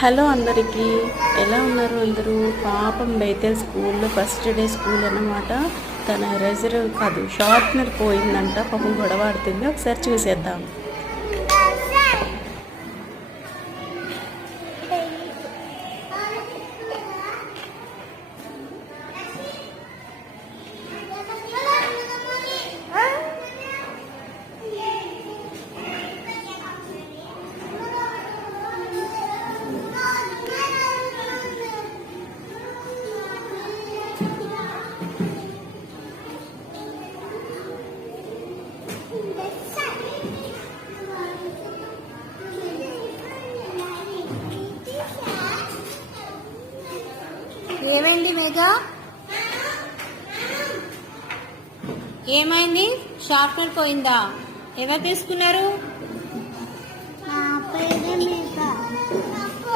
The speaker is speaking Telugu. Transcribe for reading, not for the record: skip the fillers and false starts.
హలో అందరికీ, ఎలా ఉన్నారు అందరూ? పాపం బేతెల్ స్కూల్లో ఫస్ట్ డే స్కూల్ అన్నమాట. తన ఎరేజర్ కాదు, షార్ప్నర్ పోయిందంట. పాపం గొడవ ఆడుతుంది. ఒకసారి చూసేద్దాం. ఏమైంది మేఘా? ఏమైంది? షార్ప్నర్ పోయిందా? ఎవరు తీసుకున్నారు?